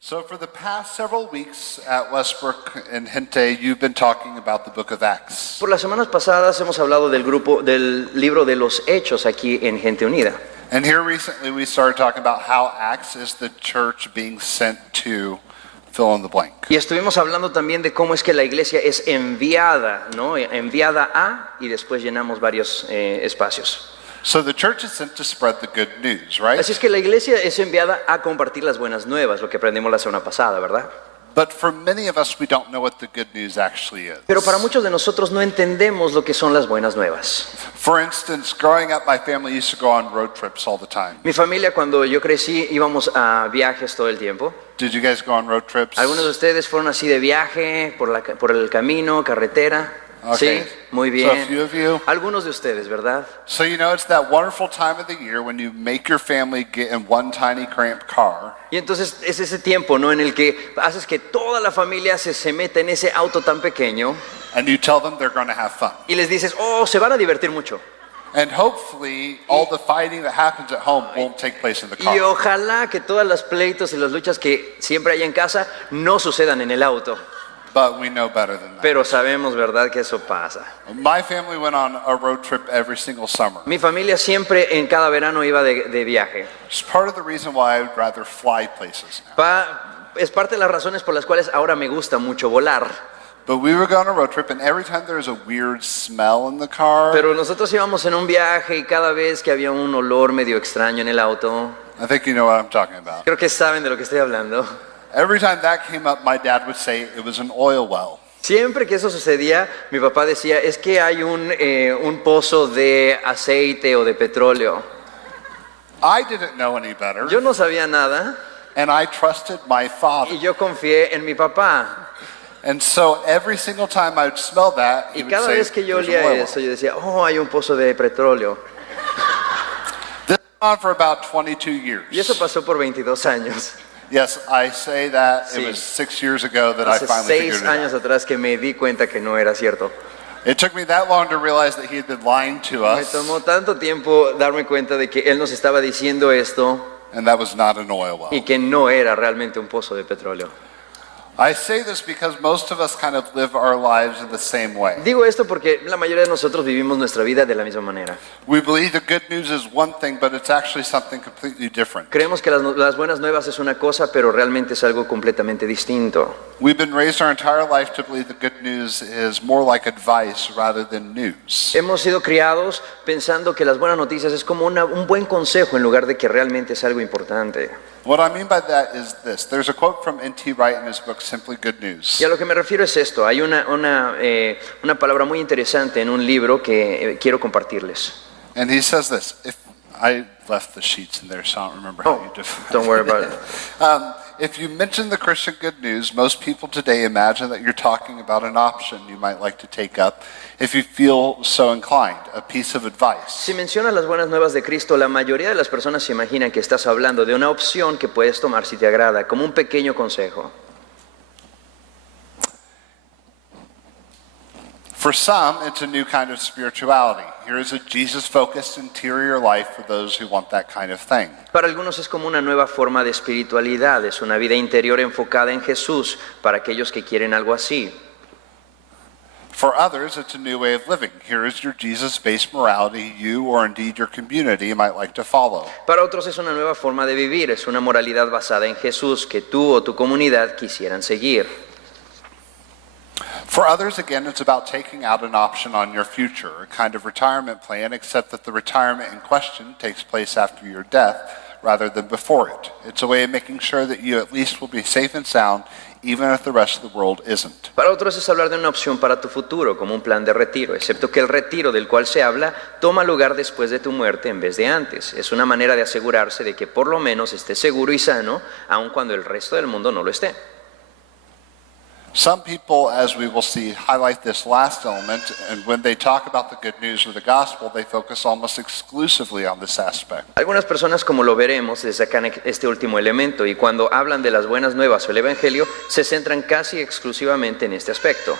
So for the past several weeks at Westbrook and Gente, you've been talking about the book of Acts. Por las semanas pasadas hemos hablado del libro de los Hechos aquí en Gente Unida. And here recently we started talking about how Acts is the church being sent to fill in the blank. Y estuvimos hablando también de cómo es que la iglesia es enviada, ¿no? Enviada a, y después llenamos varios espacios. So the church is sent to spread the good news, right? Así es que la iglesia es enviada a compartir las buenas nuevas, lo que aprendimos la semana pasada, ¿verdad? But for many of us, we don't know what the good news actually is. Pero para muchos de nosotros no entendemos lo que son las buenas nuevas. For instance, growing up, my family used to go on road trips all the time. Mi familia, cuando yo crecí, íbamos a viajes todo el tiempo. Did you guys go on road trips? Algunos de ustedes fueron así de viaje por el camino, carretera. Okay. Sí, muy So bien. a few of you. Algunos de ustedes, ¿verdad? So you know it's that wonderful time of the year when you make your family get in one tiny cramped car. Y entonces es ese tiempo, ¿no? En el que haces que toda la familia se meta en ese auto tan pequeño And you tell them they're going to have fun. y les dices, oh, se van a divertir mucho. And hopefully all the fighting that happens at home won't take place in the Y car. ojalá que todas las pleitos y las luchas que siempre hay en casa no sucedan en el auto. But we know better than that. Pero sabemos, ¿verdad?, que eso pasa. My family went on a road trip every single summer. Mi familia siempre en cada verano iba de viaje. It's part of the reason why I would rather fly places now. Es parte de las razones por las cuales ahora me gusta mucho volar. But we would go on a road trip and every time there was a weird smell in the car, Pero nosotros íbamos en un viaje y cada vez que había un olor medio extraño en el auto, I think you know what I'm talking about. creo que saben de lo que estoy hablando. Every time that came up, my dad would say it was an oil well. Siempre que eso sucedía, mi papá decía, es que hay un pozo de aceite o de petróleo. I didn't know any better, Yo no sabía nada and I trusted my father. y yo confié en mi papá. And so every single time I would smell that, he Y would cada say, vez que yo "There's an olía oil eso, well." yo decía, oh, hay un pozo de petróleo. This went on for about 22 years. Y eso pasó por 22 años. Yes, I say that. Sí. It was 6 years ago that I Hace finally 6 figured it años out. atrás que me di cuenta que no era cierto. It took me that long to realize that he had been lying to Me us, tomó tanto tiempo darme cuenta de que él nos estaba diciendo esto and that was not an oil well. y que no era realmente un pozo de petróleo. I say this because most of us kind of live our lives in the same way. Digo esto porque la mayoría de nosotros vivimos nuestra vida de la misma manera. We believe the good news is one thing, but it's actually something completely different. Creemos que las buenas nuevas es una cosa, pero realmente es algo completamente distinto. We've been raised our entire life to believe the good news is more like advice rather than news. Hemos sido criados pensando que las buenas noticias es como un buen consejo en lugar de que realmente es algo importante. What I mean by that is this. There's a quote from N.T. Wright in his book, Simply Good News. Y a lo que me refiero es esto. Hay una palabra muy interesante en un libro que quiero compartirles. And he says this. If I left the sheets in there, so I don't remember how you define Don't worry about it. If you mention the Christian good news, most people today imagine that you're talking about an option you might like to take up if you feel so inclined, a piece of advice. Si mencionas las buenas nuevas de Cristo, la mayoría de las personas se imaginan que estás hablando de una opción que puedes tomar si te agrada, como un pequeño consejo. For some, it's a new kind of spirituality. Here is a Jesus-focused interior life for those who want that kind of thing. Para algunos es como una nueva forma de espiritualidad, es una vida interior enfocada en Jesús, para aquellos que quieren algo así. For others, it's a new way of living. Here is your Jesus-based morality you or indeed your community might like to follow. Para otros es una nueva forma de vivir, es una moralidad basada en Jesús que tú o tu comunidad quisieran seguir. For others, again, it's about taking out an option on your future, a kind of retirement plan, except that the retirement in question takes place after your death rather than before it. It's a way of making sure that you at least will be safe and sound, even if the rest of the world isn't. Para otros es hablar de una opción para tu futuro, como un plan de retiro, excepto que el retiro del cual se habla toma lugar después de tu muerte en vez de antes. Es una manera de asegurarse de que por lo menos estés seguro y sano, aun cuando el resto del mundo no lo esté. Some people, as we will see, highlight this last element, and when they talk about the good news of the gospel, they focus almost exclusively on this aspect. Algunas personas, como lo veremos, destacan este último elemento y cuando hablan de las buenas nuevas o el evangelio, se centran casi exclusivamente en este aspecto.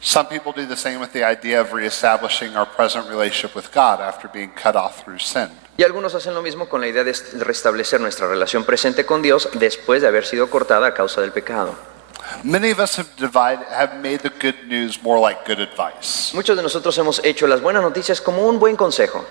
Some people do the same with the idea of reestablishing our present relationship with God after being cut off through sin. Y algunos hacen lo mismo con la idea de restablecer nuestra relación presente con Dios después de haber sido cortada a causa del pecado. Many of us have made the good news more like good advice. Muchos de nosotros hemos hecho las buenas noticias como un buen consejo.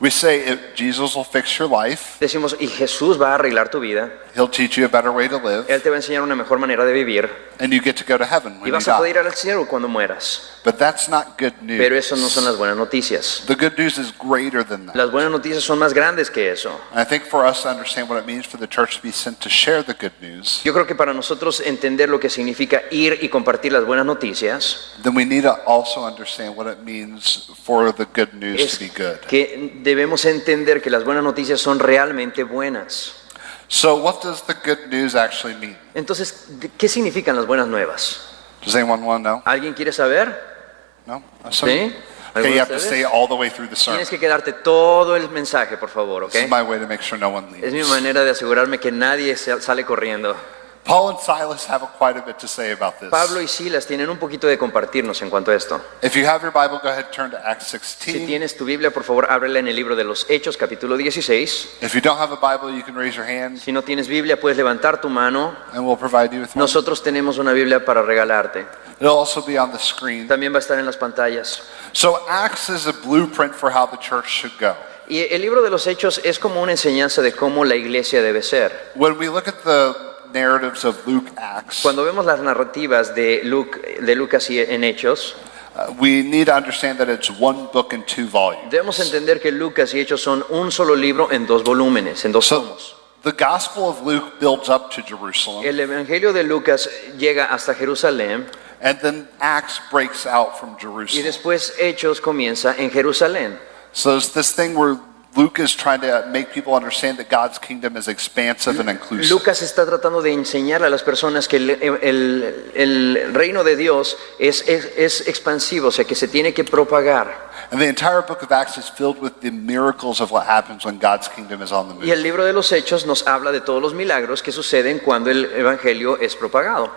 We say Jesus will fix your life. Decimos, y Jesús va a arreglar tu vida, He'll teach you a better way to live, Él te va a enseñar una mejor manera de vivir and you get to go to heaven y when you vas a poder die. ir al cielo cuando mueras. But that's not good news. Pero eso no son las buenas noticias. The good news is greater than that. Las buenas noticias son más grandes que eso. And I think for us to understand what it means for the church to be sent to share the good news, Yo creo que para nosotros entender lo que significa ir y compartir las buenas noticias then we need to also understand what it means for the good news es to be good. que debemos entender que las buenas noticias son realmente buenas. So what does the good news actually mean? Entonces, ¿qué significan las buenas nuevas? Does anyone want to know? ¿Alguien quiere saber? No? ¿Sí? Okay, you have to ¿Alguno de stay ustedes? all the way through the sermon. Tienes que quedarte todo el mensaje, por favor, ¿ok? This is my way to make sure no one Es mi leaves. manera de asegurarme que nadie sale corriendo. Paul and Silas have quite a bit to say about this. Pablo y Silas tienen un poquito de compartirnos en cuanto a esto. If you have your Bible, go ahead and turn to Acts Si 16. tienes tu Biblia, por favor, ábrela en el libro de los Hechos, capítulo 16. If you don't have a Bible, you can raise your hand Si no tienes Biblia, puedes levantar tu mano. and we'll provide you with one. Nosotros tenemos una Biblia para regalarte. It'll also be on the screen. También va a estar en las pantallas. So Acts is a blueprint for how the church should go. Y el libro de los Hechos es como una enseñanza de cómo la iglesia debe ser. When we look at the narratives of Luke, Acts, Cuando vemos las narrativas de Lucas y en Hechos, we need to understand that it's one book in 2 volumes. debemos entender que Lucas y Hechos son un solo libro en 2 volúmenes, en 2 So tomos. the Gospel of Luke builds up to Jerusalem, El Evangelio de Lucas llega hasta Jerusalén and then Acts breaks out from y Jerusalem. después Hechos comienza en Jerusalén. So it's this thing where Luke is trying to make people understand that God's kingdom is expansive and inclusive. Lucas está tratando de enseñar a las personas que el reino de Dios es expansivo, o sea, que se tiene que propagar. And the entire book of Acts is filled with the miracles of what happens when God's kingdom is on the Y move. el libro de los Hechos nos habla de todos los milagros que suceden cuando el Evangelio es propagado.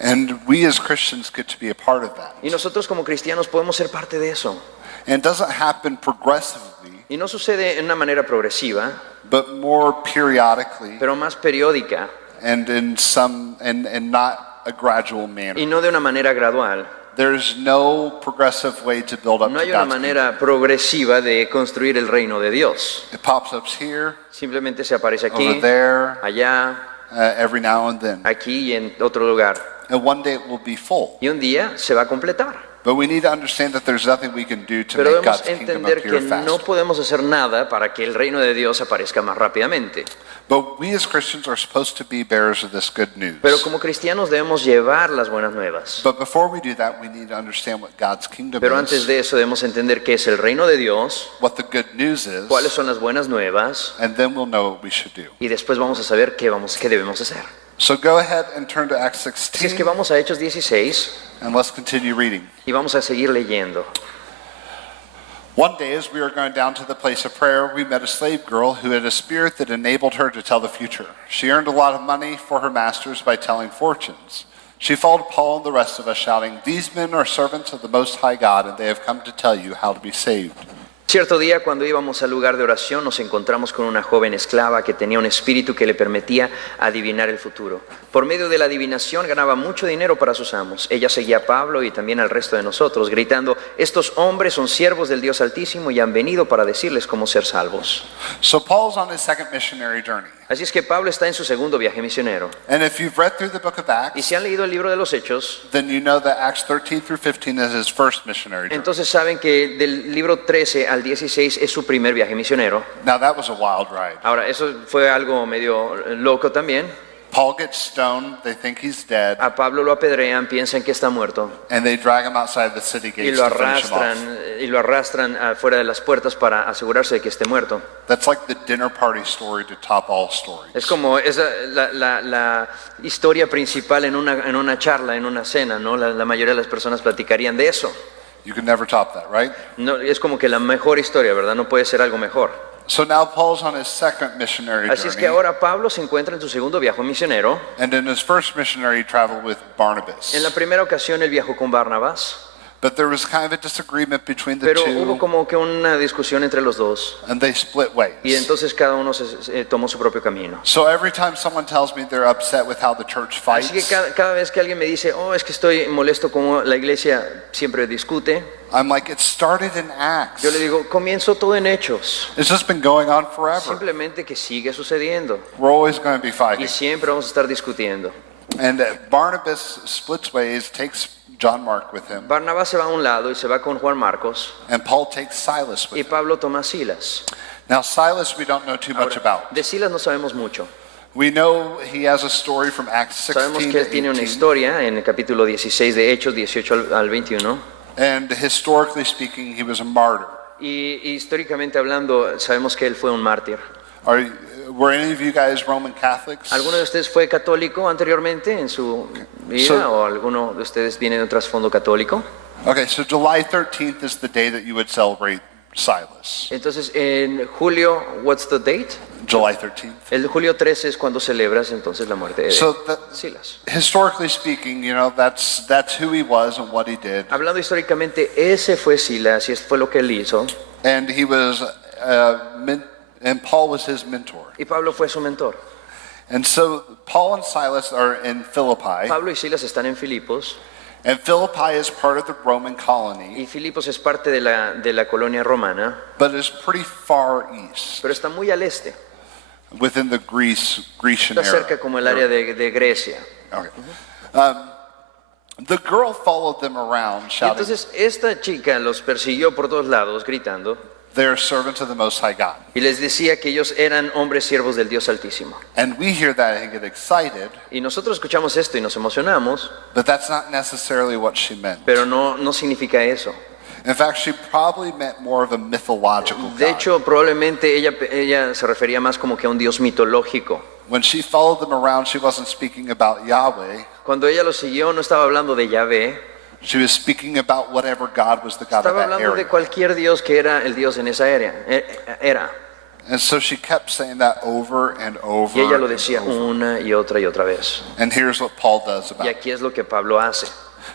And we as Christians get to be a part of that. Y nosotros como cristianos podemos ser parte de eso. And it doesn't happen progressively, Y no sucede en una manera progresiva, but more periodically pero más periódica and in some and not a gradual manner. y no de una manera gradual. There's no progressive way to build up No to hay una God's kingdom. manera progresiva de construir el reino de Dios. It pops up here, Simplemente se aparece over aquí, there, allá, every now and then. aquí y en otro lugar. And one day it will be full. Y un día se va a completar. But we need to understand that there's nothing we can do to Pero make debemos God's kingdom entender appear que fast. no podemos hacer nada para que el reino de Dios aparezca más rápidamente. But we as Christians are supposed to be bearers of this good news. Pero como cristianos debemos llevar las buenas nuevas. But before we do that, we need to understand what God's kingdom Pero antes is, de eso debemos entender qué es el reino de Dios, what the good news is, cuáles son las buenas nuevas, and then we'll know what we should do. y después vamos a saber qué debemos hacer. So go ahead and turn to Acts Así es 16, que vamos a Hechos 16 and let's continue reading. y vamos a seguir leyendo. One day, as we were going down to the place of prayer, we met a slave girl who had a spirit that enabled her to tell the future. She earned a lot of money for her masters by telling fortunes. She followed Paul and the rest of us, shouting, "These men are servants of the Most High God, and they have come to tell you how to be saved." Cierto día, cuando íbamos al lugar de oración, nos encontramos con una joven esclava que tenía un espíritu que le permitía adivinar el futuro. Por medio de la adivinación ganaba mucho dinero para sus amos. Ella seguía a Pablo y también al resto de nosotros, gritando, "Estos hombres son siervos del Dios Altísimo y han venido para decirles cómo ser salvos." So Paul's on his second missionary journey. Así es que Pablo está en su segundo viaje misionero. And if you've read through the book of Y Acts, si han leído el libro de los Hechos, then you know that Acts 13 through 15 is his first missionary journey. entonces saben que del libro 13 al 16 es su primer viaje misionero. Now that was a wild ride. Ahora, eso fue algo medio loco también. Paul gets stoned, they think he's dead, A Pablo lo apedrean, piensan que está muerto and they drag him outside the city y gates lo to finish him off. arrastran afuera de las puertas para asegurarse de que esté muerto. That's like the dinner party story to top all stories. Es como la historia principal en una charla, en una cena, ¿no? La mayoría de las personas platicarían de eso. You can never top that, right? No, es como que la mejor historia, ¿verdad? No puede ser algo mejor. So now Paul's on his second missionary Así es que journey, ahora Pablo se encuentra en su segundo viaje misionero. and in his first missionary he traveled with Barnabas. En la primera ocasión él viajó con Barnabas, But there was kind of a disagreement between the Pero hubo two, como que una discusión entre los dos and they split y ways. entonces cada uno tomó su propio camino. So every time someone tells me they're upset with how the church Así que fights, cada vez que alguien me dice, oh, es que estoy molesto como la iglesia siempre discute, I'm like, it started in Acts. yo le digo, comienzo todo en hechos. It's just been going on forever. Simplemente que sigue sucediendo We're always going to be y fighting. siempre vamos a estar discutiendo. And Barnabas splits ways, takes John Mark with him, Barnabás se va a un lado y se va con Juan Marcos and Paul takes Silas with y him. Pablo toma a Silas. Now, Silas, we don't know too much about. De Silas no sabemos mucho. We know he has a story from Acts Sabemos 16 que él to tiene una 18. historia en el capítulo 16 de Hechos, 18 al 21. And historically speaking, he was a martyr. Y históricamente hablando, sabemos que él fue un mártir. Were any of you guys Roman Catholics? ¿Alguno de ustedes fue católico anteriormente en su vida So- o alguno de ustedes viene de un trasfondo católico? Okay, so July 13th is the day that you would celebrate Silas. Entonces, en julio, what's the date? July 13th. El julio 13 es cuando celebras entonces la muerte de So Silas. historically speaking, you know, that's who he was and what he did. Hablando históricamente, ese fue Silas y eso fue lo que él hizo. And he was, and Paul was his mentor. Y Pablo fue su mentor. And so Paul and Silas are in Philippi, Pablo y Silas están en Filipos and Philippi is part of the Roman colony, y Filipos es parte de la colonia romana, but is pretty far east, pero está muy al este. within the Grecian Está cerca area. como el área de Grecia. Okay. The girl followed them around, Y shouting, entonces esta chica los persiguió por todos lados gritando "They are servants of the Most High God." y les decía que ellos eran hombres siervos del Dios Altísimo. And we hear that and get excited, Y nosotros escuchamos esto y nos emocionamos, but that's not necessarily what she meant. pero no significa eso. In fact, she probably meant more of a mythological De God. hecho, probablemente ella se refería más como que a un Dios mitológico. When she followed them around, she wasn't speaking about Yahweh. Cuando ella los siguió no estaba hablando de Yahvé, She was speaking about whatever God was the God of estaba that hablando de area. cualquier Dios que era el Dios en esa área. Era. And so she kept saying that over and over. Y ella lo and decía over. una y otra vez. And here's what Paul does Y about it. aquí es lo que Pablo hace.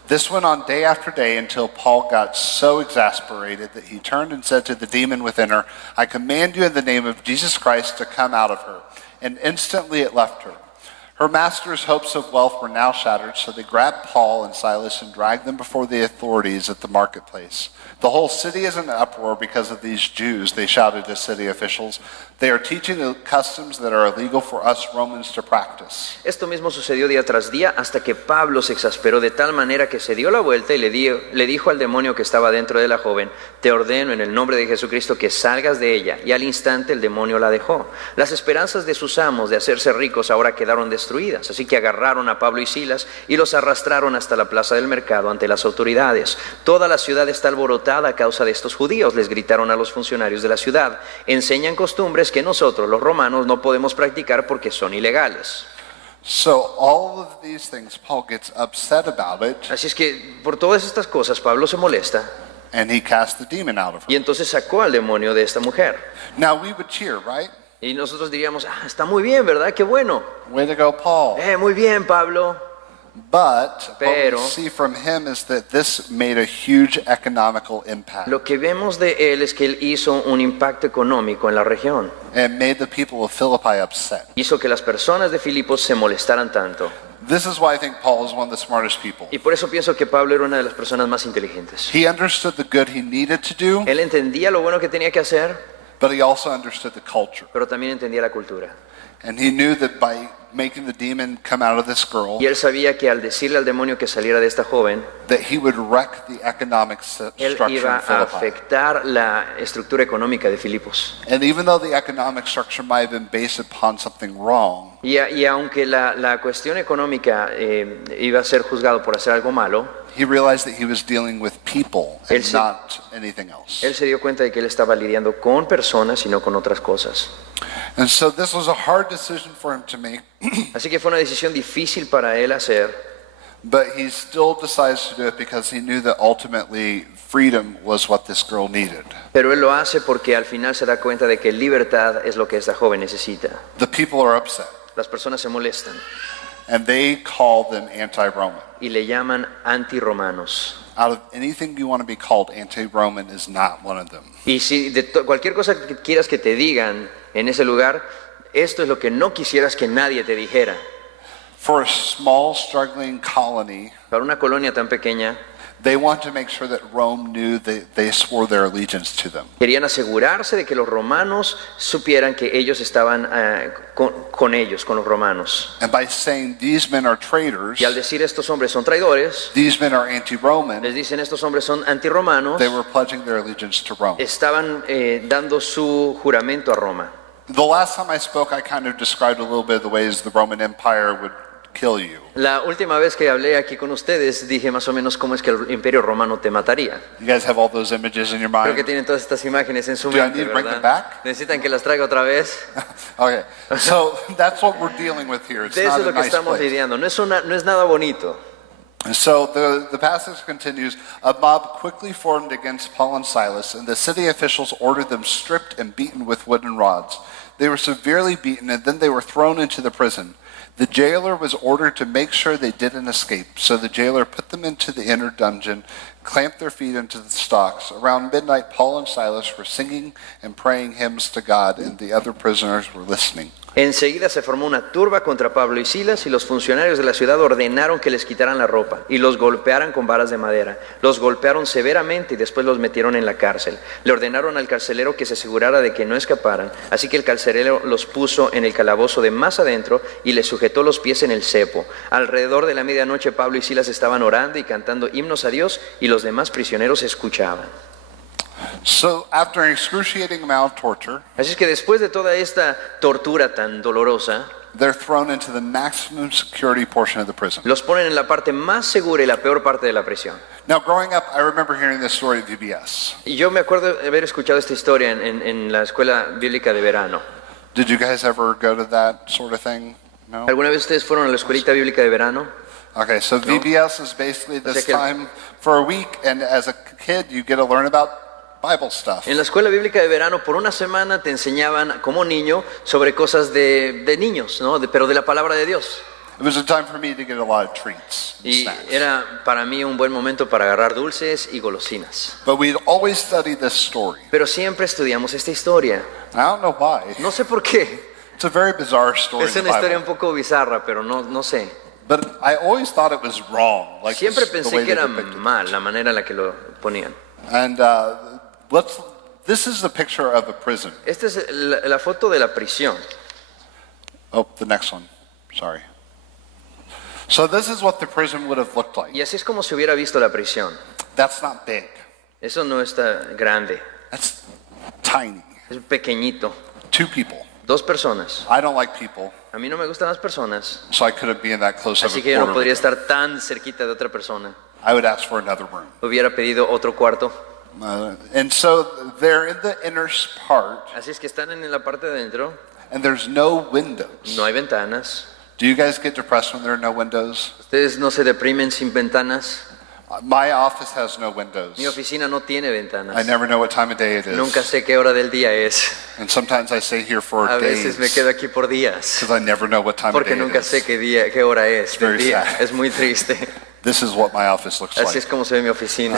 This went on day after day until Paul got so exasperated that he turned and said to the demon within her, "I command you in the name of Jesus Christ to come out of her." And instantly it left her. Her master's hopes of wealth were now shattered, so they grabbed Paul and Silas and dragged them before the authorities at the marketplace. "The whole city is in an uproar because of these Jews," they shouted to city officials. "They are teaching the customs that are illegal for us Romans to practice." Esto mismo sucedió día tras día hasta que Pablo se exasperó de tal manera que se dio la vuelta y le dijo al demonio que estaba dentro de la joven: "Te ordeno en el nombre de Jesucristo que salgas de ella." Y al instante el demonio la dejó. Las esperanzas de sus amos de hacerse ricos ahora quedaron destruidas, así que agarraron a Pablo y Silas y los arrastraron hasta la plaza del mercado ante las autoridades. "Toda la ciudad está alborotada a causa de estos judíos", les gritaron a los funcionarios de la ciudad. "Enseñan costumbres que nosotros los romanos no podemos practicar porque son ilegales." So all of these things, Paul gets upset about it, Así es que por todas estas cosas Pablo se molesta and he casts the demon out of her. y entonces sacó al demonio de esta mujer. Now we would cheer, right? Y nosotros diríamos, está muy bien, ¿verdad? Qué bueno. Way to go, Paul. Muy bien, Pablo. But what we Pero- see from him is that this made a huge economical impact Lo que vemos de él es que él hizo un impacto económico en la región. and made the people of Philippi upset. Hizo que las personas de Filipos se molestaran tanto. This is why I think Paul is one of the smartest people. Y por eso pienso que Pablo era una de las personas más inteligentes. He understood the good he needed to do, Él entendía lo bueno que tenía que hacer, but he also understood the culture. pero también entendía la cultura. And he knew that by making the demon come out of this girl, Y él sabía que al decirle al demonio que saliera de esta joven, that he would wreck the economic él structure iba in a Philippi. afectar la estructura económica de Filipos. And even though the economic structure might have been based upon something wrong, Y aunque la cuestión económica iba a ser juzgado por hacer algo malo, he realized that he was dealing with people Él and se- not anything else. él se dio cuenta de que él estaba lidiando con personas y no con otras cosas. And so this was a hard decision for him to make, Así que fue una decisión difícil para él hacer, but he still decides to do it because he knew that ultimately freedom was what this girl needed. pero él lo hace porque al final se da cuenta de que libertad es lo que esta joven necesita. The people are upset, Las personas se molestan and they call them anti-Roman. y le llaman antirromanos. out of anything you want to be called, anti-Roman is not one of them. Y si cualquier cosa que quieras que te digan en ese lugar, esto es lo que no quisieras que nadie te dijera. For a small, struggling colony, Para una colonia tan pequeña, they want to make sure that Rome knew that they swore their allegiance to them. querían asegurarse de que los romanos supieran que ellos estaban con ellos, con los romanos. And by saying these men are traitors, Y al decir estos hombres son traidores, these men are anti-Roman, les dicen estos hombres son antirromanos, they were pledging their allegiance to Rome. estaban dando su juramento a Roma. The last time I spoke, I kind of described a little bit of the ways the Roman Empire would kill you. La última vez que hablé aquí con ustedes dije más o menos cómo es que el imperio romano te mataría. You guys have all those images in your Creo que mind? tienen todas estas imágenes en su Do I mente, need to bring them ¿verdad? back? ¿Necesitan que las traiga otra vez? Okay, so that's what we're dealing with here. It's De eso not es a lo que nice estamos place. lidiando. No es nada bonito. And so the passage continues, a mob quickly formed against Paul and Silas, and the city officials ordered them stripped and beaten with wooden rods. They were severely beaten, and then they were thrown into the prison. The jailer was ordered to make sure they didn't escape, so the jailer put them into the inner dungeon, clamped their feet into the stocks. Around midnight, Paul and Silas were singing and praying hymns to God, and the other prisoners were listening. Enseguida se formó una turba contra Pablo y Silas y los funcionarios de la ciudad ordenaron que les quitaran la ropa y los golpearan con varas de madera. Los golpearon severamente y después los metieron en la cárcel. Le ordenaron al carcelero que se asegurara de que no escaparan. Así que el carcelero los puso en el calabozo de más adentro y les sujetó los pies en el cepo. Alrededor de la medianoche Pablo y Silas estaban orando y cantando himnos a Dios y los demás prisioneros escuchaban. So after an excruciating amount of torture, Así es que después de toda esta tortura tan dolorosa, they're thrown into the maximum security portion of the prison. los ponen en la parte más segura y la peor parte de la prisión. Now, growing up, I remember hearing this story at VBS. Y yo me acuerdo de haber escuchado esta historia en la escuela bíblica de verano. Did you guys ever go to that sort of thing? No? ¿Alguna vez ustedes fueron a la escuelita bíblica de verano? Okay, so VBS is basically this que- time for a week, and as a kid, you get to learn about Bible stuff. En la escuela bíblica de verano, por una semana te enseñaban como niño sobre cosas de niños, ¿no? Pero de la palabra de Dios. It was a time for me to get a lot of treats and Y snacks. era para mí un buen momento para agarrar dulces y golosinas. But we'd always study this story. Pero siempre estudiamos esta historia. I don't know why. No sé por qué. It's a very bizarre story Es in the una historia un Bible. poco bizarra, pero no sé. But I always thought it was wrong, like Siempre the pensé way que they era depicted it. mal la manera en la que lo ponían. And this is the picture of a prison. Esta es la foto de la prisión. Oh, the next one. Sorry. So this is what the prison would have looked like. Y así es como se hubiera visto la prisión. That's not big. Eso no está grande, That's tiny. es pequeñito. 2 people. 2 personas. I don't like people, A mí no me gustan las personas, so I couldn't be in that close of a así que yo no quarter podría with them. estar tan cerquita de otra persona. I would ask for another room. Hubiera pedido otro cuarto. And so they're in the inner part, Así es que están en la parte de adentro, and there's no windows. no hay ventanas. Do you guys get depressed when there are no windows? ¿Ustedes no se deprimen sin ventanas? My office has no windows. Mi oficina no tiene I ventanas. never know what time of day it Nunca is. sé qué hora del día es. And sometimes I stay here for A days veces me quedo aquí por días, because I never know what time of porque day it nunca is. sé qué hora es del very día. sad. Es muy triste. This is what my office looks Así like. es como se ve mi oficina.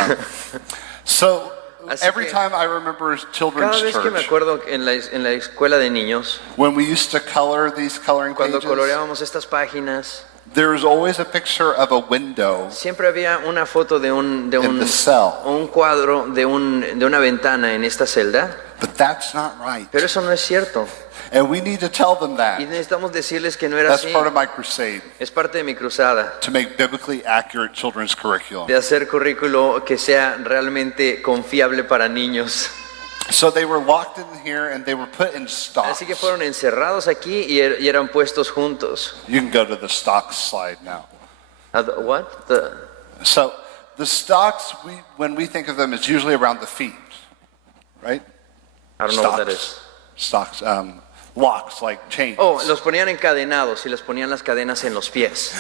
So Así every que- time I remember children's Cada vez que me church, acuerdo en la escuela de niños, when we used to color these coloring cuando pages, coloreábamos estas páginas, there was always a picture of a window siempre había una foto de in the cell. o un cuadro de una ventana en esta celda, But that's not right. pero eso no es cierto. And we need to tell them Y that. necesitamos decirles que no era That's así. part of my crusade, Es parte de mi cruzada, to make biblically accurate children's curriculum. de hacer currículo que sea realmente confiable para niños. So they were locked in here and they were put in stocks. Así que fueron encerrados aquí y eran puestos juntos. You can go to the stocks slide now. What? So the stocks, when we think of them, it's usually around the feet, right? I don't know what that is. Stocks, locks like chains. Oh, los ponían encadenados y les ponían las cadenas en los pies.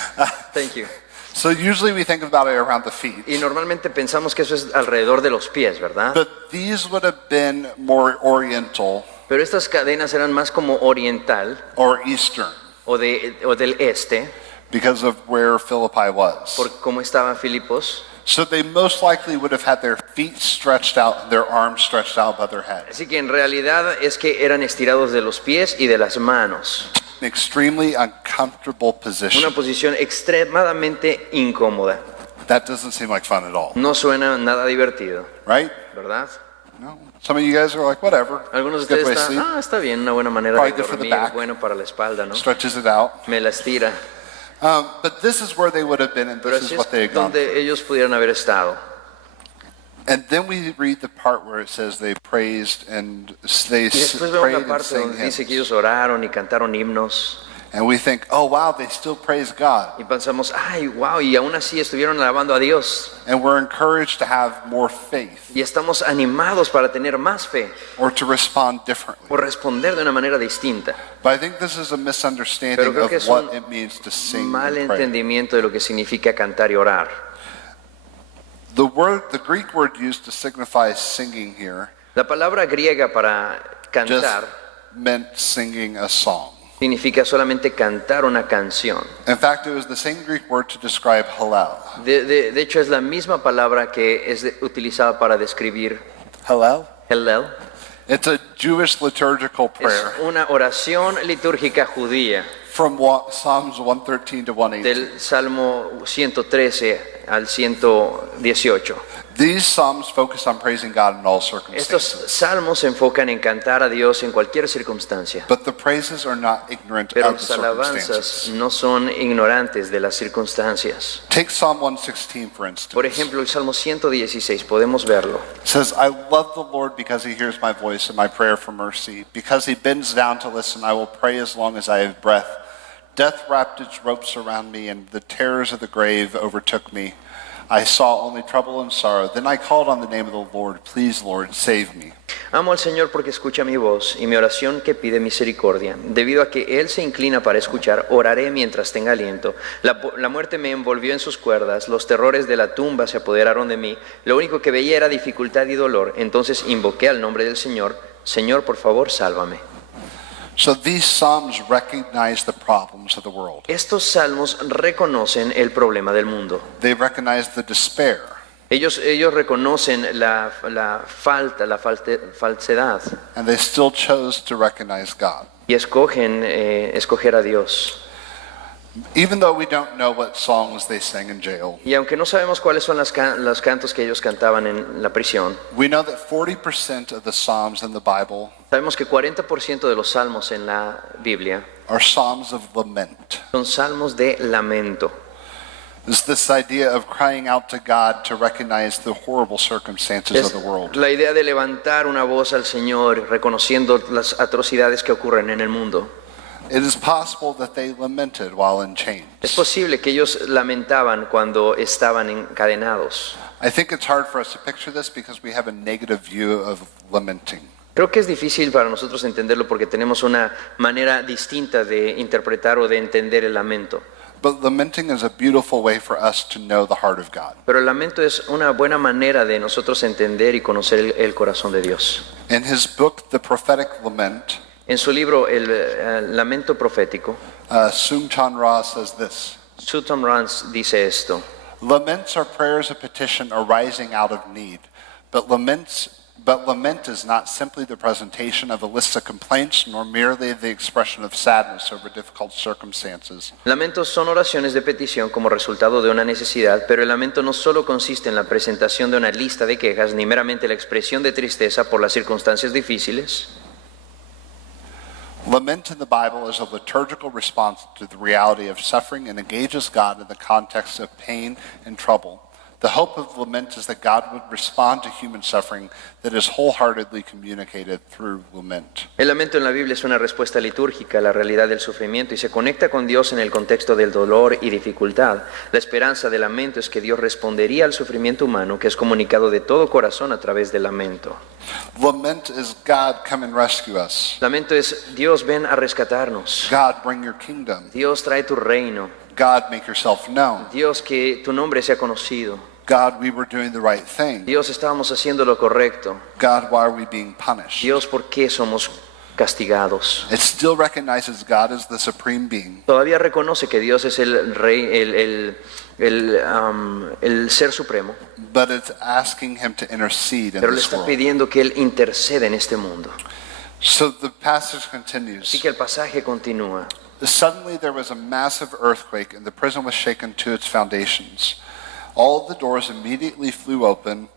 Thank you. So usually we think about it around the feet. Y normalmente pensamos que eso es alrededor de los pies, ¿verdad? But these would have been more oriental Pero estas cadenas eran más como oriental or eastern o del este, because of where Philippi was. por cómo estaba Filipos. So they most likely would have had their feet stretched out and their arms stretched out above their head. Así que en realidad es que eran estirados de los pies y de las manos. An extremely uncomfortable Una position. posición extremadamente incómoda. That doesn't seem like fun at all, No suena nada divertido, right? ¿verdad? No. Some of you guys are like, whatever. Algunos de Good way ustedes to están, sleep. está bien, una buena manera Probably de good for the dormir, back. bueno para la espalda, ¿no? Stretches it out. Me la estira. But this is where they would have been, and Pero this así is what they es had gone through. donde ellos pudieran haber estado. And then we read the part where it says they praised and they Y después vemos prayed la and parte sang donde dice que hymns. ellos oraron y cantaron himnos. And we think, oh wow, they still praise God. Y pensamos, ay, wow, y aún así estuvieron alabando a Dios. And we're encouraged to have more faith Y estamos animados para tener más fe or to respond differently. o responder de una manera distinta. But I think this is a Pero misunderstanding creo que of es what un it means to sing mal and pray. entendimiento de lo que significa cantar y orar. The Greek word used to signify singing here La palabra griega para just cantar meant singing a song. significa solamente cantar una canción. In fact, it was the same Greek word to describe Hallel. De hecho, es la misma palabra que es utilizada para describir Hallel? Hallel. It's a Jewish liturgical Es prayer una oración litúrgica judía from Psalms 113 to 118. del Salmo 113 al 118. These psalms focus on praising God in all Estos circumstances. salmos se enfocan en cantar a Dios en cualquier circunstancia. But the praises are not ignorant Pero of the las alabanzas circumstances. no son ignorantes de las circunstancias. Take Psalm 116, for instance. Por ejemplo, el Salmo 116, podemos verlo. It says, I love the Lord because he hears my voice and my prayer for mercy. Because he bends down to listen, I will pray as long as I have breath. Death wrapped its ropes around me, and the terrors of the grave overtook me. I saw only trouble and sorrow. Then I called on the name of the Lord. Please, Lord, save me. Amo al Señor porque escucha mi voz y mi oración que pide misericordia. Debido a que Él se inclina para escuchar, oraré mientras tenga aliento. La muerte me envolvió en sus cuerdas, los terrores de la tumba se apoderaron de mí. Lo único que veía era dificultad y dolor. Entonces invoqué al nombre del Señor. Señor, por favor, sálvame. So these psalms recognize the problems of the world. Estos salmos reconocen el problema del mundo. They recognize the despair. Ellos reconocen la falsedad And they still chose to recognize God. y escogen escoger a Dios. Even though we don't know what songs they sang in jail, Y aunque no sabemos cuáles son los cantos que ellos cantaban en la prisión, we know that 40% of the psalms in the Bible sabemos que 40% de los salmos en la Biblia are psalms of lament. son salmos de lamento. It's this idea of crying out to God to recognize the horrible circumstances Es of the world. la idea de levantar una voz al Señor reconociendo las atrocidades que ocurren en el mundo. It is possible that they lamented while in chains. Es posible que ellos lamentaban cuando estaban encadenados. I think it's hard for us to picture this because we have a negative view of lamenting. Creo que es difícil para nosotros entenderlo porque tenemos una manera distinta de interpretar o de entender el lamento. But lamenting is a beautiful way for us to know the heart of God. Pero el lamento es una buena manera de nosotros entender y conocer el corazón de Dios. In his book, The Prophetic Lament, En su libro El Lamento Profético, Sung Chan Ra says this: Sutton Rance dice esto: Laments are prayers of petition arising out of need, but lament is not simply the presentation of a list of complaints, nor merely the expression of sadness over difficult circumstances. Lamentos son oraciones de petición como resultado de una necesidad, pero el lamento no solo consiste en la presentación de una lista de quejas, ni meramente la expresión de tristeza por las circunstancias difíciles. Lament in the Bible is a liturgical response to the reality of suffering and engages God in the context of pain and trouble. The hope of lament is that God would respond to human suffering that is wholeheartedly communicated through lament. El lamento en la Biblia es una respuesta litúrgica a la realidad del sufrimiento y se conecta con Dios en el contexto del dolor y dificultad. La esperanza del lamento es que Dios respondería al sufrimiento humano que es comunicado de todo corazón a través del lamento. Lament is God, come and rescue us. Lamento es Dios, ven a rescatarnos. God, bring your kingdom. Dios, trae tu reino. God, make yourself known. Dios, que tu nombre sea conocido. God, we were doing the right thing. Dios, estábamos haciendo lo correcto. God, why are we being punished? Dios, ¿por qué somos castigados. It still recognizes God as the supreme being, Todavía reconoce que Dios es el rey, el ser supremo, but it's asking him to intercede in pero le this está world. pidiendo que Él interceda en este mundo. So the passage Así continues. que el pasaje continúa. Suddenly there was a massive earthquake, and the prison was shaken to its foundations. All the doors immediately flew open,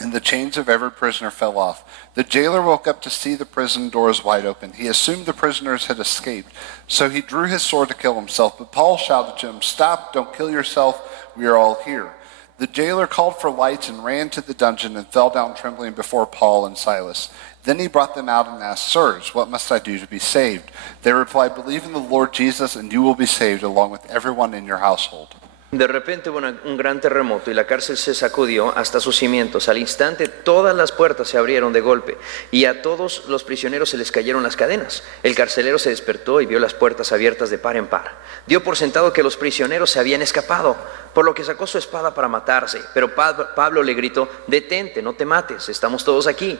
and the chains of every prisoner fell off. The jailer woke up to see the prison doors wide open. He assumed the prisoners had escaped, so he drew his sword to kill himself. But Paul shouted to him, "Stop, don't kill yourself, we are all here." The jailer called for lights and ran to the dungeon and fell down trembling before Paul and Silas. Then he brought them out and asked, "Sirs, what must I do to be saved?" They replied, "Believe in the Lord Jesus, and you will be saved, along with everyone in your household." De repente hubo un gran terremoto y la cárcel se sacudió hasta sus cimientos. Al instante todas las puertas se abrieron de golpe y a todos los prisioneros se les cayeron las cadenas. El carcelero se despertó y vio las puertas abiertas de par en par. Dio por sentado que los prisioneros se habían escapado, por lo que sacó su espada para matarse. Pero Pablo le gritó, "Detente, no te mates, estamos todos aquí".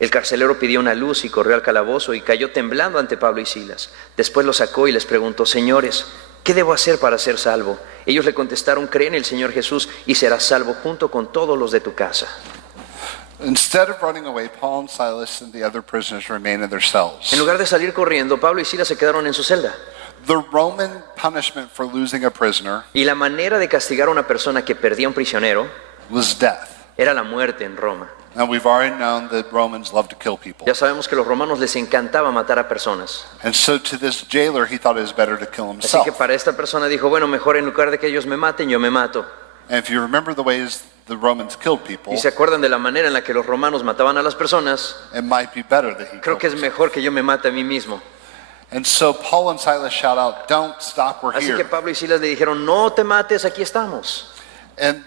El carcelero pidió una luz y corrió al calabozo y cayó temblando ante Pablo y Silas. Después los sacó y les preguntó, "Señores, ¿qué debo hacer para ser salvo?" Ellos le contestaron, "Cree en el Señor Jesús y serás salvo junto con todos los de tu casa". Instead of running away, Paul and Silas and the other prisoners remained in their cells. En lugar de salir corriendo, Pablo y Silas se quedaron en su celda. The Roman punishment for losing a prisoner Y la manera de castigar a una persona que perdía un prisionero was death. era la muerte en Roma. And we've already known that Romans love to kill people. Ya sabemos que a los romanos les encantaba matar a personas. And so to this jailer, he thought it was better to kill Así himself. que para esta persona dijo, bueno, mejor en lugar de que ellos me maten, yo me mato. And if you remember the ways the Romans killed people, Y se acuerdan de la manera en la que los romanos mataban a las personas, it might be better that he creo killed que es himself. mejor que yo me mate a mí mismo. And so Paul and Silas shout out, "Don't stop, we're Así que here." Pablo y Silas le dijeron, no te mates, aquí estamos. And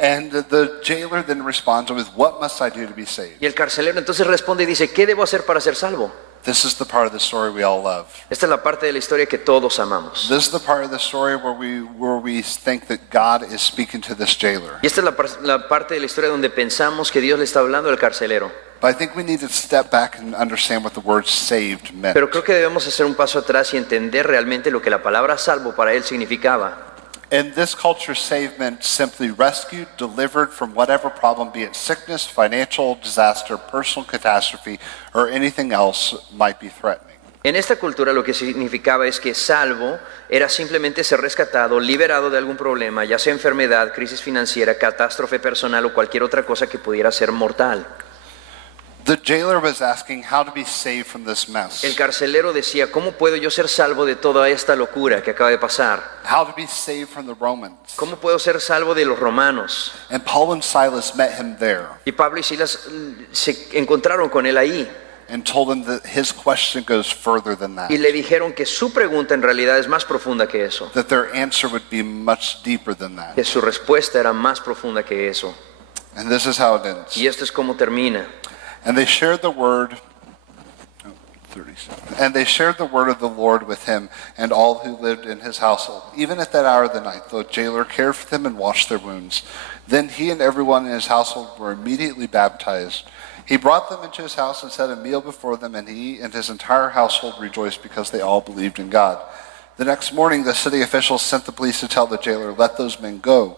And the jailer then responds with, "What must I do to be saved?" Y el carcelero entonces responde y dice, ¿qué debo hacer para ser salvo? This is the part of the story we all love. Esta es la parte de la historia que todos amamos. This is the part of the story where we think that God is speaking to this jailer. Y esta es la parte de la historia donde pensamos que Dios le está hablando al carcelero. But I think we need to step back and understand what the word saved meant. Pero creo que debemos hacer un paso atrás y entender realmente lo que la palabra salvo para él significaba. In this culture, saved meant simply rescued, delivered from whatever problem, be it sickness, financial disaster, personal catastrophe, or anything else might be threatening. En esta cultura lo que significaba es que salvo era simplemente ser rescatado, liberado de algún problema, ya sea enfermedad, crisis financiera, catástrofe personal o cualquier otra cosa que pudiera ser mortal. The jailer was asking how to be saved from this mess. El carcelero decía, ¿cómo puedo yo ser salvo de toda esta locura que acaba de pasar? How to be saved from the Romans. ¿Cómo puedo ser salvo de los romanos? And Paul and Silas met him there Y Pablo y Silas se encontraron con él ahí and told him that his question goes further than that. y le dijeron que su pregunta en realidad es más profunda que eso, That their answer would be much deeper than that. que su respuesta era más profunda que eso. And this is how it ends. Y esto es como termina. And they shared the word. 37. And they shared the word of the Lord with him and all who lived in his household. Even at that hour of the night, the jailer cared for them and washed their wounds. Then he and everyone in his household were immediately baptized. He brought them into his house and set a meal before them, and he and his entire household rejoiced because they all believed in God. The next morning, the city officials sent the police to tell the jailer, "Let those men go."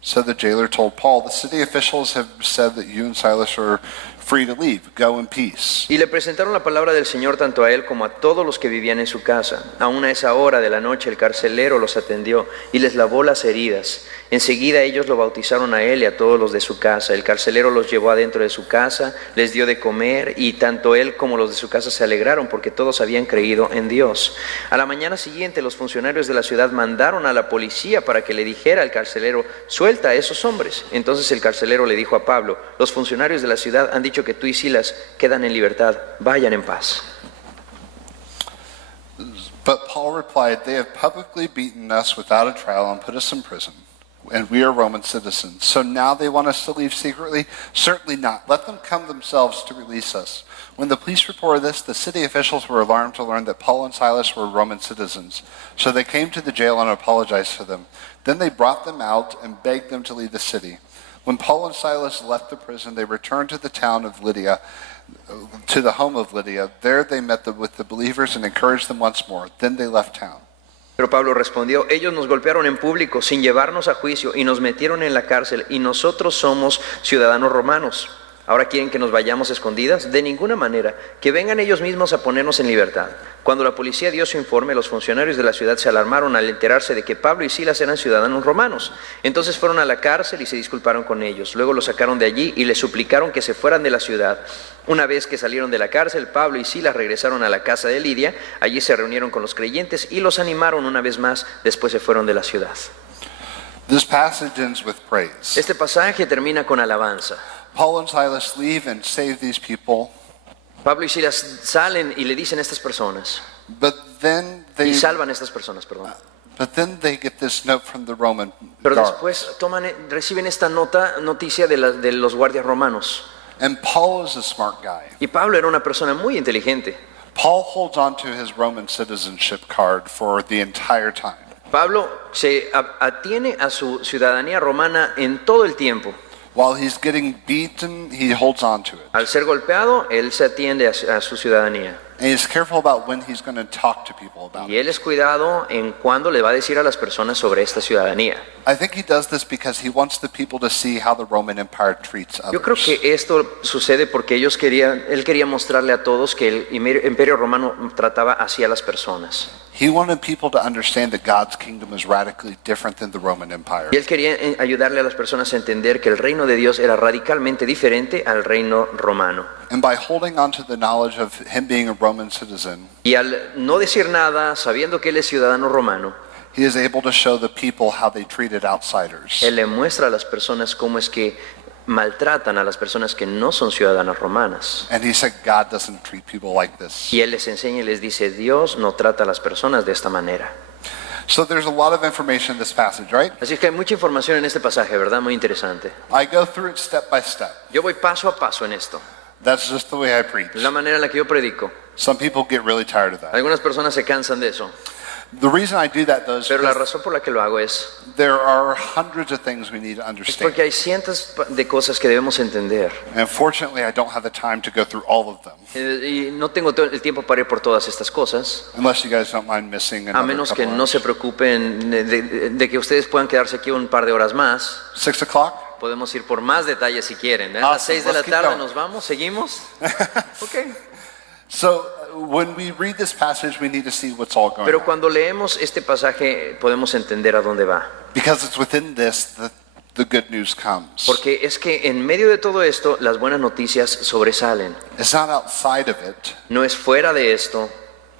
So the jailer told Paul, "The city officials have said that you and Silas are free to leave. Go in peace." Y le presentaron la palabra del Señor tanto a él como a todos los que vivían en su casa. Aún a esa hora de la noche el carcelero los atendió y les lavó las heridas. Enseguida ellos lo bautizaron a él y a todos los de su casa. El carcelero los llevó adentro de su casa, les dio de comer y tanto él como los de su casa se alegraron porque todos habían creído en Dios. A la mañana siguiente los funcionarios de la ciudad mandaron a la policía para que le dijera al carcelero, "Suelta a esos hombres". Entonces el carcelero le dijo a Pablo, "Los funcionarios de la ciudad han dicho que tú y Silas quedan en libertad, vayan en paz". But Paul replied, "They have publicly beaten us without a trial and put us in prison, and we are Roman citizens. So now they want us to leave secretly? Certainly not. Let them come themselves to release us." When the police reported this, the city officials were alarmed to learn that Paul and Silas were Roman citizens. So they came to the jail and apologized to them. Then they brought them out and begged them to leave the city. When Paul and Silas left the prison, they returned to the town of Lydia. to the home of Lydia. There they met with the believers and encouraged them once more. Then they left town. Pero Pablo respondió, ellos nos golpearon en público sin llevarnos a juicio y nos metieron en la cárcel y nosotros somos ciudadanos romanos. ¿Ahora quieren que nos vayamos escondidas? De ninguna manera. Que vengan ellos mismos a ponernos en libertad. Cuando la policía dio su informe, los funcionarios de la ciudad se alarmaron al enterarse de que Pablo y Silas eran ciudadanos romanos. Entonces fueron a la cárcel y se disculparon con ellos. Luego los sacaron de allí y les suplicaron que se fueran de la ciudad. Una vez que salieron de la cárcel, Pablo y Silas regresaron a la casa de Lidia. Allí se reunieron con los creyentes y los animaron una vez más. Después se fueron de la ciudad. This passage ends with praise. Este pasaje termina con alabanza. Paul and Silas leave and save these people, Pablo y Silas salen y le dicen a estas personas, but then y they salvan a estas personas, perdón. get this note from the Roman Pero guard. después reciben esta noticia de los guardias romanos. And Paul is a smart guy. Y Pablo era una persona muy inteligente. Paul holds on to his Roman citizenship card for the entire time. Pablo se atiene a su ciudadanía romana en todo el tiempo. While he's getting beaten, he holds on to it. Al ser golpeado, él se atiende a su ciudadanía. And he's careful about when he's going to talk to people about Y it. él es cuidado en cuándo le va a decir a las personas sobre esta ciudadanía. I think he does this because he wants the people to see how the Roman Empire treats others. Yo creo que esto sucede porque él quería mostrarle a todos que el imperio romano trataba así a las personas. He wanted people to understand that God's kingdom is radically different than the Roman Empire. Y él quería ayudarle a las personas a entender que el reino de Dios era radicalmente diferente al reino romano. And by holding on to the knowledge of him being a Roman citizen, Y al no decir nada, sabiendo que él es ciudadano romano, he is able to show the people how they treated outsiders. él le muestra a las personas cómo es que maltratan a las personas que no son ciudadanas romanas. And he said God doesn't treat people like this. Y él les enseña y les dice, Dios no trata a las personas de esta manera. So there's a lot of information in this passage, right? Así que hay mucha información en este pasaje, ¿verdad? Muy interesante. I go through it step by step. Yo voy paso a paso en esto. That's just the way I preach. Es la manera en la que yo predico. Some people get really tired of that. Algunas personas se cansan de eso. The reason I do that though is Pero la because razón por la que lo hago es there are hundreds of things we need to understand. porque hay cientos de cosas que debemos entender. And fortunately, I don't have the time to go through all of them. Y no tengo todo el tiempo para ir por todas estas cosas, Unless you guys don't mind missing a another menos que couple no hours. se preocupen de que ustedes puedan quedarse aquí un par de horas más. 6 o'clock? Podemos ir por más detalles si quieren. A las Awesome. 6 de la Let's keep tarde going. nos vamos, ¿seguimos? Ok. So when we read this passage, we need to see what's all going Pero on. cuando leemos este pasaje podemos entender a dónde va. Because it's within this that the good news comes. Porque es que en medio de todo esto las buenas noticias sobresalen. It's not outside of it. No es fuera de esto,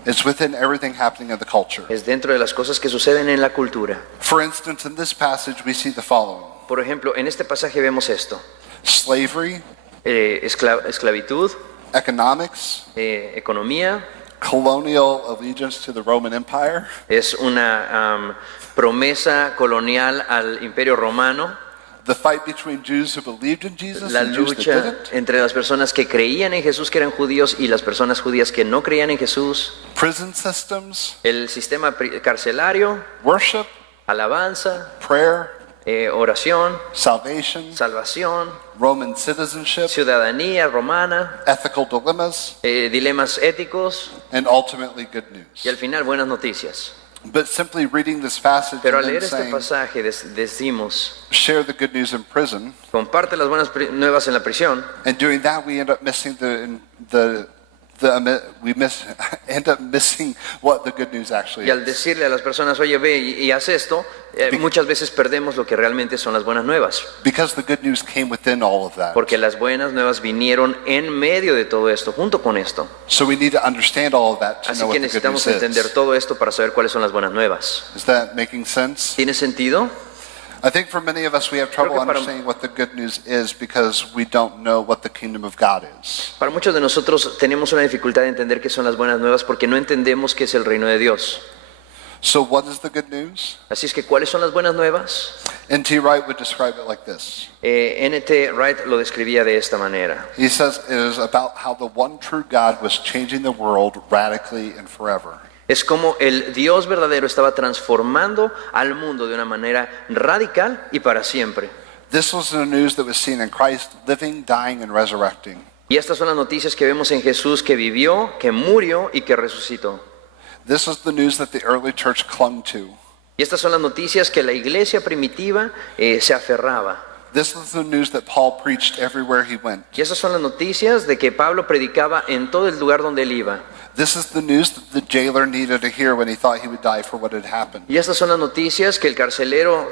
It's within everything happening in the culture. es dentro de las cosas que suceden en la cultura. For instance, in this passage, we see the following. Por ejemplo, en este pasaje vemos esto. Slavery, Esclavitud, economics, economía, colonial allegiance to the Roman Empire, es una promesa colonial al imperio romano, the fight between Jews who believed in Jesus la and Jews that lucha didn't, entre las personas que creían en Jesús que eran judíos y las personas judías que no creían en Jesús, prison systems, el sistema carcelario, worship, alabanza, prayer, oración, salvation, salvación, Roman citizenship, ciudadanía romana, ethical dilemmas, dilemas éticos and ultimately good y news. al final buenas noticias. But simply reading this passage Pero and al then leer este saying, pasaje decimos, share the good news in prison, comparte las buenas nuevas en la prisión, and doing that we end up missing end up missing what the good news actually y al is. decirle a las personas, oye, ve y haz esto, muchas veces perdemos lo que realmente son las buenas nuevas. Because the good news came within all of that. Porque las buenas nuevas vinieron en medio de todo esto, junto con esto. So we need to understand all of that to Así know que what the good necesitamos news entender is. todo esto para saber cuáles son las buenas nuevas. Is that making sense? ¿Tiene sentido? I think for many of us we have trouble Creo que para- understanding what the good news is because we don't know what the kingdom of God is. Para muchos de nosotros tenemos una dificultad de entender qué son las buenas nuevas porque no entendemos qué es el reino de Dios. So what is the good news? Así es que, ¿cuáles son las buenas nuevas? N.T. Wright would describe it like this. N.T. Wright lo describía de esta manera. He says it is about how the one true God was changing the world radically and forever. Es como el Dios verdadero estaba transformando al mundo de una manera radical y para siempre. This was the news that was seen in Christ living, dying, and resurrecting. Y estas son las noticias que vemos en Jesús, que vivió, que murió y que resucitó. This is the news that the early church clung to. Y estas son las noticias que la iglesia primitiva se aferraba. This is the news that Paul preached everywhere he went. Y esas son las noticias de que Pablo predicaba en todo el lugar donde él iba. This is the news that the jailer needed to hear when he thought he would die for what had happened. Y estas son las noticias que el carcelero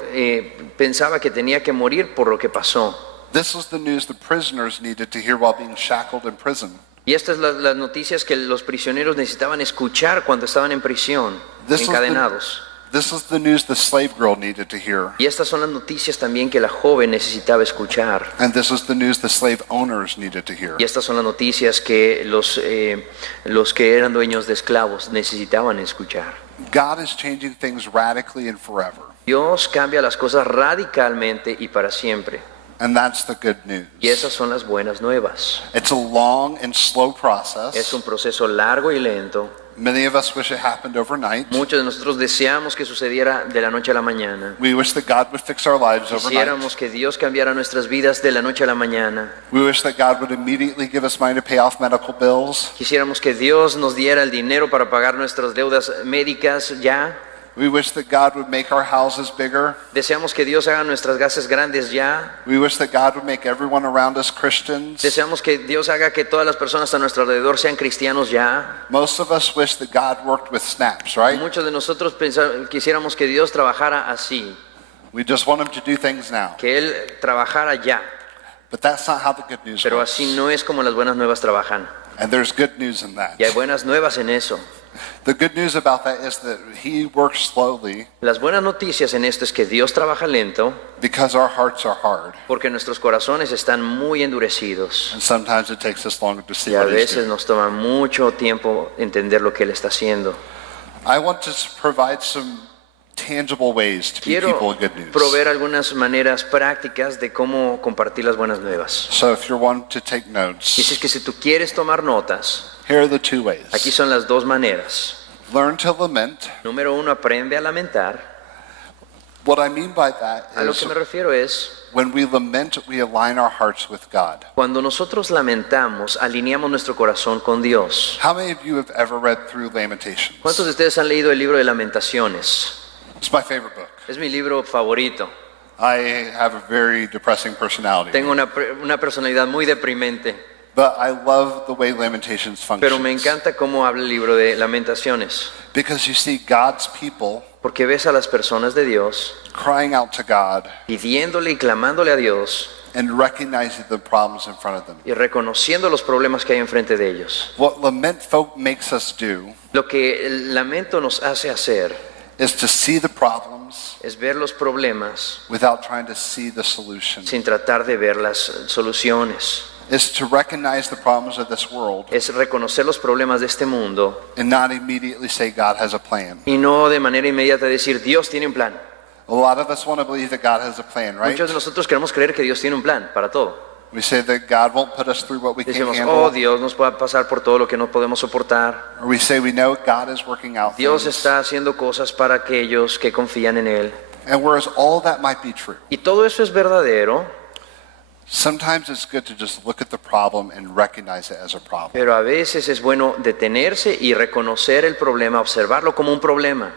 pensaba que tenía que morir por lo que pasó. This was the news the prisoners needed to hear while being shackled in prison. Y estas son las noticias que los prisioneros necesitaban escuchar cuando estaban en prisión, encadenados. This is the news the slave girl needed to hear. Y estas son las noticias también que la joven necesitaba escuchar. And this is the news the slave owners needed to hear. Y estas son las noticias que los que eran dueños de esclavos necesitaban escuchar. God is changing things radically and forever. Dios cambia las cosas radicalmente y para siempre. And that's the good news. Y esas son las buenas nuevas. It's a long and slow process. Es un proceso largo y lento. Many of us wish it happened overnight. Muchos de nosotros deseamos que sucediera de la noche a la mañana. We wish that God would fix our lives overnight. Quisiéramos que Dios cambiara nuestras vidas de la noche a la mañana. We wish that God would immediately give us money to pay off medical bills. Quisiéramos que Dios nos diera el dinero para pagar nuestras deudas médicas ya. We wish that God would make our houses bigger. Deseamos que Dios haga nuestras casas grandes ya. We wish that God would make everyone around us Christians. Deseamos que Dios haga que todas las personas a nuestro alrededor sean cristianos ya. Most of us wish that God worked with snaps, right? Muchos de nosotros quisiéramos que Dios trabajara así, We just want Him to do things now. que Él trabajara ya. But that's not how the good news Pero works. así no es como las buenas nuevas trabajan. And there's good news in that. Y hay buenas nuevas en eso. The good news about that is that He works slowly Las buenas noticias en esto es que Dios trabaja lento because our hearts are hard. porque nuestros corazones están muy endurecidos. And sometimes it takes us longer to see Y a what He's veces doing. nos toma mucho tiempo entender lo que Él está haciendo. I want to provide some tangible ways to give Quiero people good news. proveer algunas maneras prácticas de cómo compartir las buenas nuevas. So if you're wanting to take notes, Y si es que si tú quieres tomar notas, here are the two ways. aquí son las dos maneras. Learn to lament. Número uno, aprende a lamentar. What I mean by that A lo is que me refiero es, when we lament, we align our hearts with God. cuando nosotros lamentamos, alineamos nuestro corazón con Dios. How many of you have ever read through Lamentations? ¿Cuántos de ustedes han leído el libro de Lamentaciones? It's my favorite book. Es mi libro favorito. I have a very depressing personality, Tengo una personalidad muy deprimente, but I love the way Lamentations pero me functions. encanta cómo habla el libro de Lamentaciones. Because you see God's people Porque ves a las personas de Dios crying out to God pidiéndole y clamándole a Dios and recognizing the problems in front of them. y reconociendo los problemas que hay enfrente de ellos. What lament folk makes us do Lo que el lamento nos hace hacer is to see the problems es ver los problemas without trying to see the solution. sin tratar de ver las soluciones. Is to recognize the problems of this world Es reconocer los problemas de este mundo and not immediately say God has a plan. y no de manera inmediata decir Dios tiene un plan. A lot of us want to believe that God has a plan, right? Muchos de nosotros queremos creer que Dios tiene un plan para todo. We say that God won't put us through what we can't Decimos, handle. oh, Dios nos puede pasar por todo lo que no podemos soportar. Or we say we know God is working out Dios things. está haciendo cosas para aquellos que confían en Él. And whereas all that might be true, Y todo eso es verdadero, sometimes it's good to just look at the problem and recognize it as a problem. pero a veces es bueno detenerse y reconocer el problema, observarlo como un problema.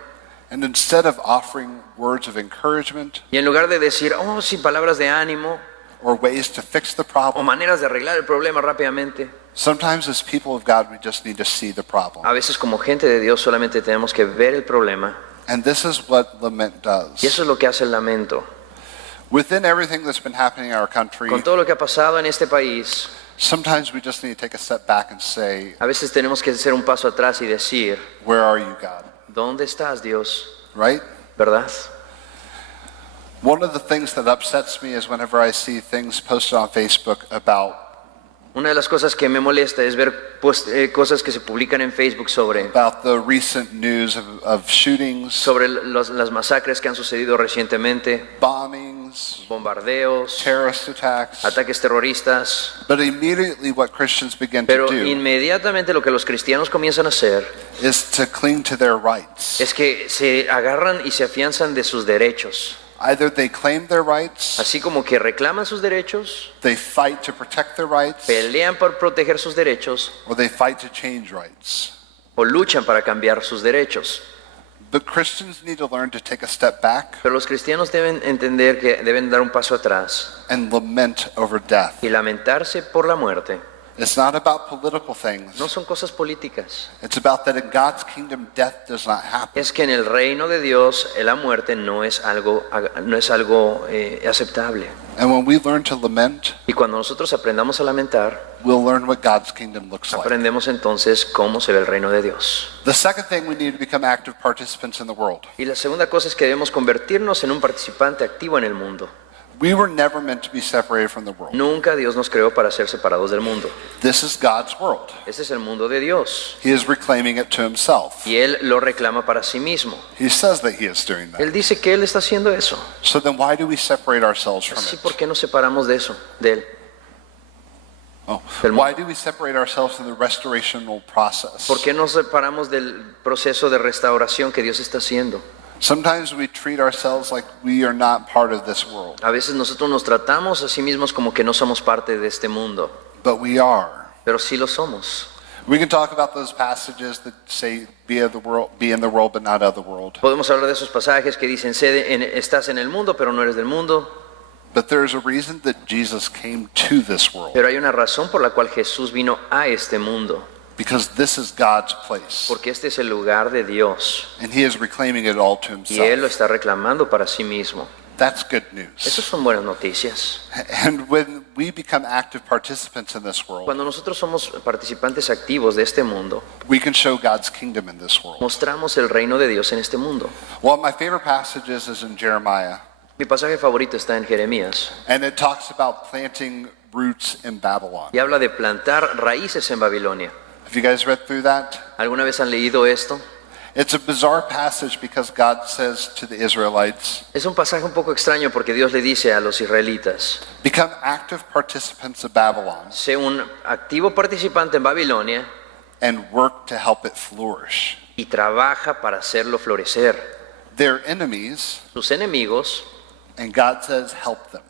And instead of offering words of encouragement Y en lugar de decir, oh, sí, palabras de ánimo or ways to fix the o problem, maneras de arreglar el problema rápidamente, sometimes as people of God, we just need to see the problem. a veces como gente de Dios solamente tenemos que ver el problema. And this is what lament Y does. eso es lo que hace el lamento. Within everything that's been happening in our country, Con todo lo que ha pasado en este país, sometimes we just need to take a step back and say, a veces tenemos que hacer un paso atrás y decir, where are you, God? ¿dónde estás, Dios? Right? ¿Verdad? One of the things that upsets me is whenever I see things posted on Facebook about Una de las cosas que me molesta es ver cosas que se publican en Facebook sobre the recent news of shootings, las masacres que han sucedido recientemente, bombings, bombardeos, terrorist attacks. ataques terroristas. But immediately what Christians begin to Pero do inmediatamente lo que los cristianos comienzan a hacer is to cling to their rights. es que se agarran y se afianzan de sus derechos. Either they claim their rights, así como que reclaman sus derechos, they fight to protect their rights, pelean por proteger sus derechos or they fight to change rights. o luchan para cambiar sus derechos. But Christians need to learn to take a step back Pero los cristianos deben entender que deben dar un paso atrás and lament over death. y lamentarse por la muerte. It's not about political things. No son cosas políticas. It's about that in God's kingdom, death does not happen. Es que en el reino de Dios la muerte no es algo aceptable. And when we learn to lament, Y cuando nosotros aprendamos a lamentar, we'll learn what God's kingdom looks like. aprendemos entonces cómo se ve el reino de Dios. The second thing, we need to become active participants in the world. Y la segunda cosa es que debemos convertirnos en un participante activo en el mundo. We were never meant to be separated from the world. Nunca Dios nos creó para ser separados del mundo. This is God's world. Este es el mundo de Dios. He is reclaiming it to himself. Y Él lo reclama para sí mismo. He says that he is doing that. Él dice que Él está haciendo eso. So then why do we separate ourselves from Así, it? ¿por qué nos separamos de eso, de Él? Oh. Del Why do we separate ourselves in the restorational process? ¿Por qué nos separamos del proceso de restauración que Dios está haciendo? Sometimes we treat ourselves like we are not part of this world, A veces nosotros nos tratamos a sí mismos como que no somos parte de este mundo, but we are. pero sí lo somos. We can talk about those passages that say be in the world but not of the world. Podemos hablar de esos pasajes que dicen, estás en el mundo, pero no eres del mundo. But there is a reason that Jesus came to this world, Pero hay una razón por la cual Jesús vino a este mundo, because this is God's place, porque este es el lugar de Dios and he is reclaiming it all to y Él lo himself. está reclamando para sí mismo. That's good Esas news. son buenas noticias. And when we become active participants in this world, Cuando nosotros somos participantes activos de este mundo, we can show God's kingdom in this world. mostramos el reino de Dios en este mundo. One of my favorite passages is in Jeremiah, Mi pasaje favorito está en Jeremías and it talks about planting roots in Babylon. y habla de plantar raíces en Babilonia. Have you guys read through that? ¿Alguna vez han leído esto? It's a bizarre passage because God says to the Israelites, Es un pasaje un poco extraño porque Dios le dice a los israelitas, become active participants of Babylon sé un activo participante en Babilonia and work to help it flourish. y trabaja para hacerlo florecer. They're enemies, Sus enemigos, and God says help them.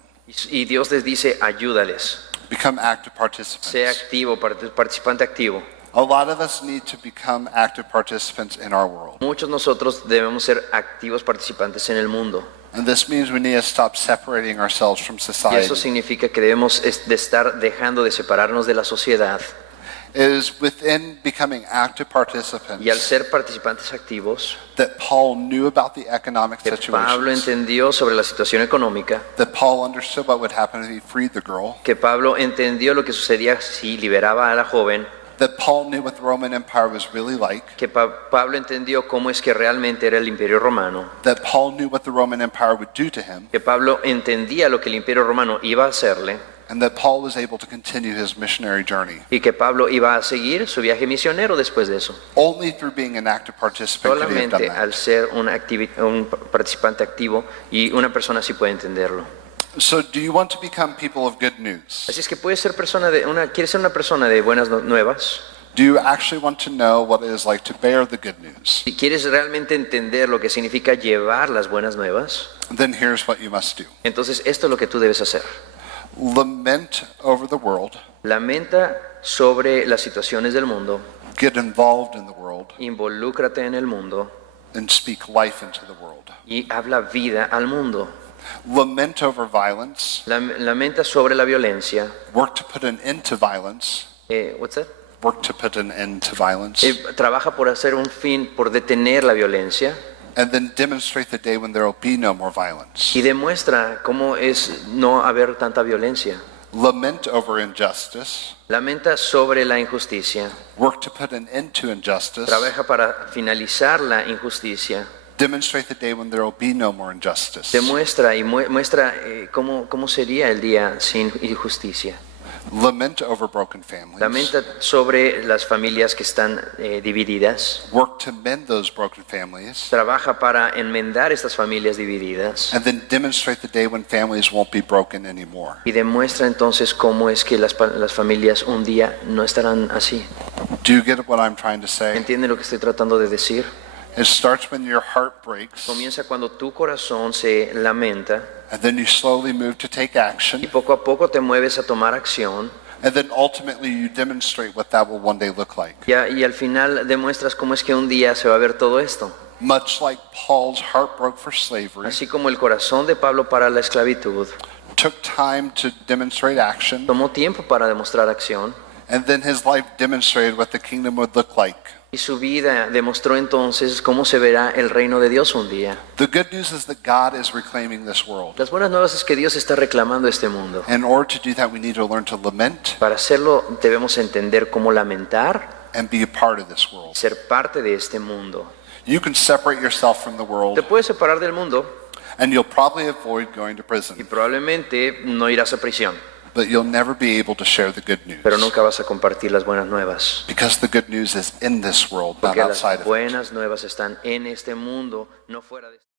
y Dios les dice, ayúdales, Become active sé participants. activo, participante activo. A lot of us need to become active participants in our world. Muchos nosotros debemos ser activos participantes en el mundo. And this means we need to stop separating ourselves from Y society. eso significa que debemos de estar dejando de separarnos de la sociedad. It is within becoming active participants Y al ser participantes activos, that Paul knew about the economic que Pablo situations, entendió sobre la situación económica, that Paul understood what would happen if he freed the girl, que Pablo entendió lo que sucedía si liberaba a la joven, that Paul knew what the Roman Empire was really like, que Pablo entendió cómo es que realmente era el imperio romano, that Paul knew what the Roman Empire would do to him, que Pablo entendía lo que el imperio romano iba a hacerle and that Paul was able to continue his missionary journey. y que Pablo iba a seguir su viaje misionero después de eso. Only through being an active participant could he have done Solamente that. al ser un participante activo, y una persona sí puede entenderlo. So do you want to become people of good news? Así es que quieres ser una persona de buenas nuevas. Do you actually want to know what it is like to bear the good news? Si quieres realmente entender lo que significa llevar las buenas nuevas, Then here's what you must do. entonces esto es lo que tú debes hacer. Lament over the world, Lamenta sobre las situaciones del mundo, get involved in the world, involúcrate en el mundo and speak life into the world. y habla vida al mundo. Lament over violence, Lamenta sobre la violencia. work to put an end to violence, What's that? work to put an end to violence, Trabaja por hacer un fin, por detener la violencia and then demonstrate the day when there will be no more violence. y demuestra cómo es no haber tanta violencia. Lament over injustice, Lamenta sobre la injusticia. work to put an end to injustice, Trabaja para finalizar la injusticia. demonstrate the day when there will be no more injustice. Demuestra y muestra cómo sería el día sin injusticia. Lament over broken families, Lamenta sobre las familias que están divididas. work to mend those broken families, Trabaja para enmendar estas familias divididas. and then demonstrate the day when families won't be broken anymore. Y demuestra entonces cómo es que las familias un día no estarán así. Do you get what I'm trying to say? ¿Entienden lo que estoy tratando de decir? It starts when your heart breaks, Comienza cuando tu corazón se lamenta and then you slowly move to take y action, poco a poco te mueves a tomar acción and then ultimately you demonstrate what that will one day look like. y al final demuestras cómo es que un día se va a ver todo esto. Much like Paul's heart broke for slavery, Así como el corazón de Pablo para la esclavitud took time to demonstrate action, tomó tiempo para demostrar acción and then his life demonstrated what the kingdom would look like. y su vida demostró entonces cómo se verá el reino de Dios un día. The good news is that God is reclaiming this world. Las buenas nuevas es que Dios está reclamando este mundo. In order to do that, we need to learn to lament Para hacerlo debemos entender cómo lamentar and be a part of this world. y ser parte de este mundo. You can separate yourself from the Te world, puedes separar del mundo and you'll probably avoid going to y prison, probablemente no irás a prisión, but you'll never be able to share the good pero news. nunca vas a compartir las buenas nuevas. Because the good news is in this world, not Porque outside las of it. buenas nuevas están en este mundo, no fuera de este.